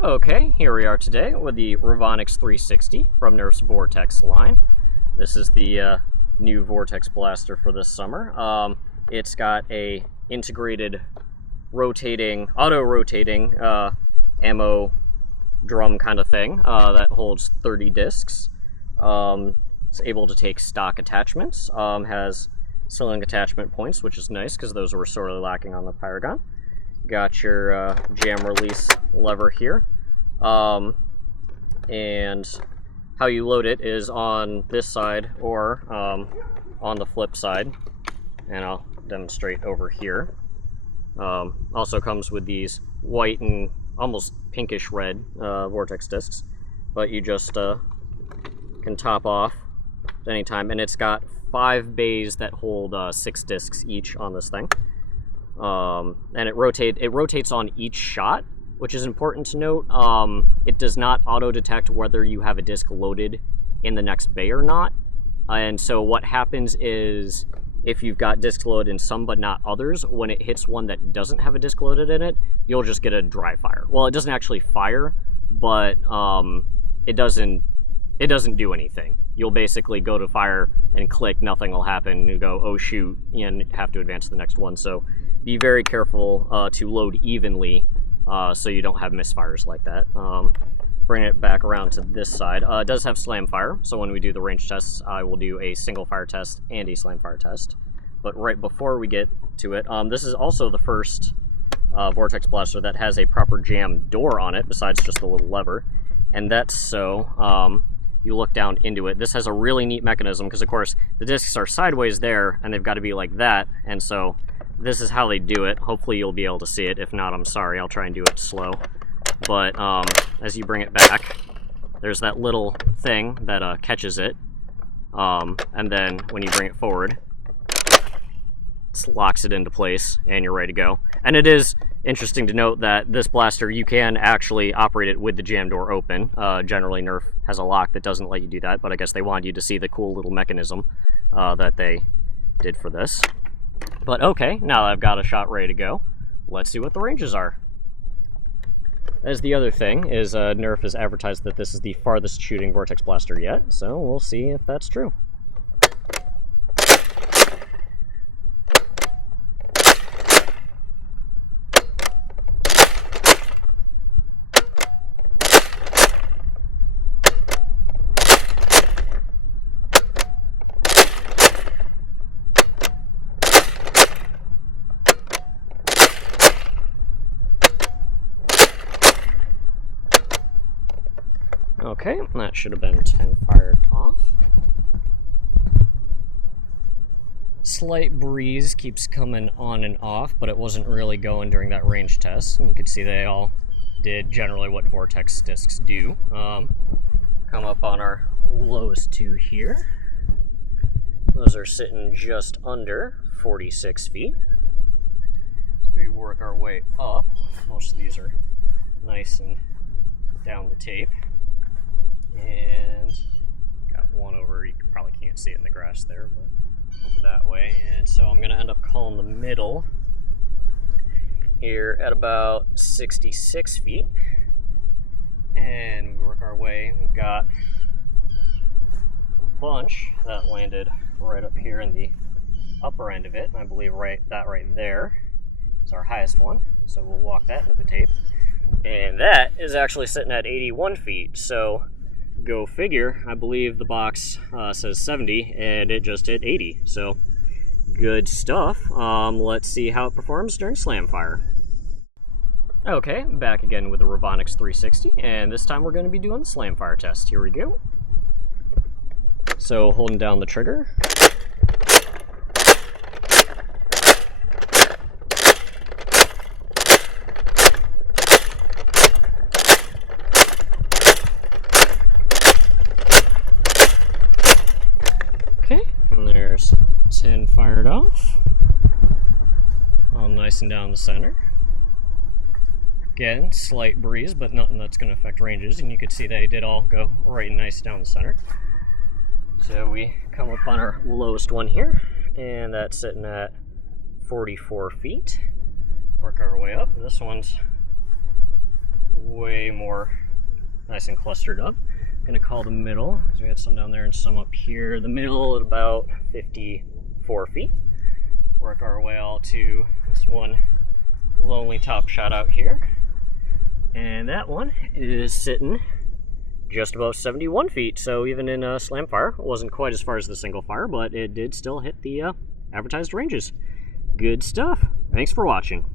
Okay, here we are today with the Revonix 360 from Nerf's Vortex line. This is the new Vortex blaster for this summer. It's got a integrated auto-rotating ammo drum kind of thing that holds 30 discs. It's able to take stock attachments. Has cylinder attachment points, which is nice because those were sorely lacking on the Paragon. Got your jam release lever here. And how you load it is on this side or on the flip side. And I'll demonstrate over here. Also comes with these white and almost pinkish red Vortex discs. But you just can top off at any time. And it's got 5 bays that hold 6 discs each on this thing. And it rotates on each shot, which is important to note. It does not auto-detect whether you have a disc loaded in the next bay or not. And so what happens is, if you've got discs loaded in some but not others, when it hits one that doesn't have a disc loaded in it, you'll just get a dry fire. Well, it doesn't actually fire, but it doesn't do anything. You'll basically go to fire and click, nothing will happen. You go, oh shoot, and have to advance to the next one. So be very careful to load evenly so you don't have misfires like that. Bring it back around to this side. It does have Slamfire, so when we do the range tests, I will do a single fire test and a Slamfire test. But right before we get to it, this is also the first Vortex blaster that has a proper jam door on it, besides just the little lever. And that's so you look down into it. This has a really neat mechanism, because of course the discs are sideways there, and they've got to be like that, and so this is how they do it. Hopefully you'll be able to see it. If not, I'm sorry. I'll try and do it slow. But as you bring it back, there's that little thing that catches it. And then when you bring it forward, it locks it into place, and you're ready to go. And it is interesting to note that this blaster, you can actually operate it with the jam door open. Generally, Nerf has a lock that doesn't let you do that, but I guess they wanted you to see the cool little mechanism that they did for this. But okay, now that I've got a shot ready to go, let's see what the ranges are. As the other thing is, Nerf has advertised that this is the farthest shooting Vortex blaster yet, so we'll see if that's true. Okay, that should have been 10 fired off. Slight breeze keeps coming on and off, but it wasn't really going during that range test. And you can see they all did generally what Vortex discs do. Come up on our lowest 2 here. Those are sitting just under 46 feet. As we work our way up, most of these are nice and down the tape. And got one over, you probably can't see it in the grass there, but over that way. And so I'm going to end up calling the middle here at about 66 feet. And we work our way. We've got a bunch that landed right up here in the upper end of it. I believe right there is our highest one. So we'll walk that into the tape. And that is actually sitting at 81 feet. So go figure, I believe the box says 70 and it just hit 80, so good stuff. Let's see how it performs during Slamfire. Okay, back again with the Revonix 360, and this time we're going to be doing the Slamfire test. Here we go. So holding down the trigger. And there's 10 fired off, all nice and down the center. Again, slight breeze, but nothing that's going to affect ranges, and you can see they did all go right and nice down the center. So we come up on our lowest one here, and that's sitting at 44 feet. Work our way up. This one's way more nice and clustered up. I'm gonna call the middle, because we had some down there and some up here. The middle at about 54 feet. Work our way all to this one lonely top shot out here. And that one is sitting just above 71 feet. So even in Slamfire, it wasn't quite as far as the single fire, but it did still hit the advertised ranges. Good stuff. Thanks for watching.